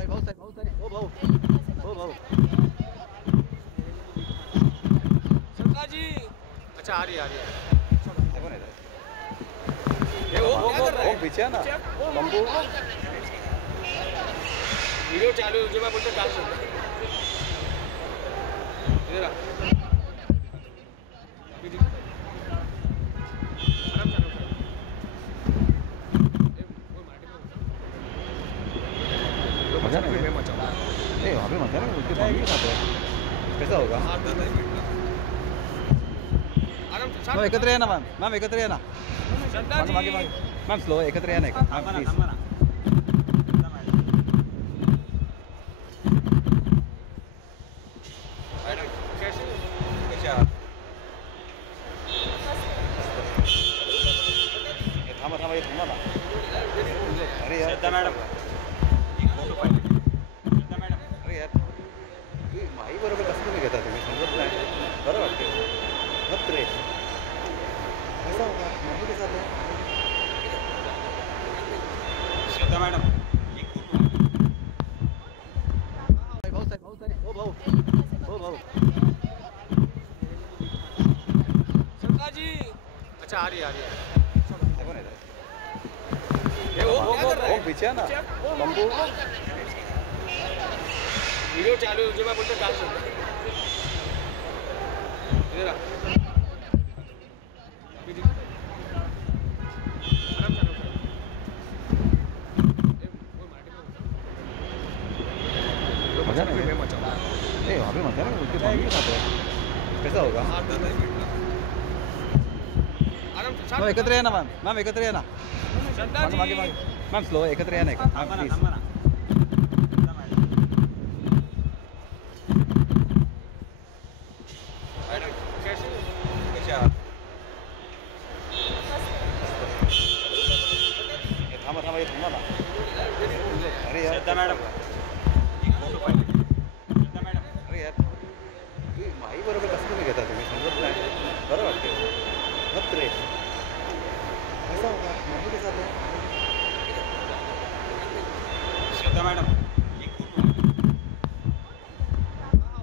भाऊ साहेब भाऊ साहेब हो भाऊ हो भाऊ सरकार जी। अच्छा आ रही है कौन है ये वो क्या कर रहा है? पीछे है ना बम्बू वीडियो चालू है जो मैं बोलता कहाँ से इधर आ आराम से मजा नहीं है नहीं वहाँ पे मत है ना उसके मम्मी के साथ है कैसा होगा मैम एकत्र या ना मैम एकत्र या ना मैम स्लो एकत्र या ना मैम प्लीज थांबा थांबा हे थांबा ना अरे यार मॅडम अरे यार माई बरोबर कसं तुम्ही घेता तुम्ही समजत नाही बरं वाटते मत रे कसा होगा माही के साथ श्रद्धा मैडम भाऊ साहेब भाऊ साहेब हो भाऊ हो भाऊ सरकार जी। अच्छा आ रही है कौन है ये वो क्या कर रहा है? पीछे है ना बम्बू वीडियो चालू है जो मैं बोलता कहाँ से इधर आ आराम से मजा नहीं है नहीं वहाँ पे मत है ना उसके मम्मी के साथ है कैसा होगा आराम से एकत्र या ना मैम एकत्र या ना श्रद्धा जी। मैम स्लो एकत्र या ना मैम प्लीज मैडम कैसे थांबा थांबा हे थांबा ना अरे यार श्रद्धा मैडम अरे यार माई बरोबर कसं तुम्ही घेता तुम्ही समजत नाही बरं वाटते मत रे कसा होगा माही के साथ श्रद्धा मैडम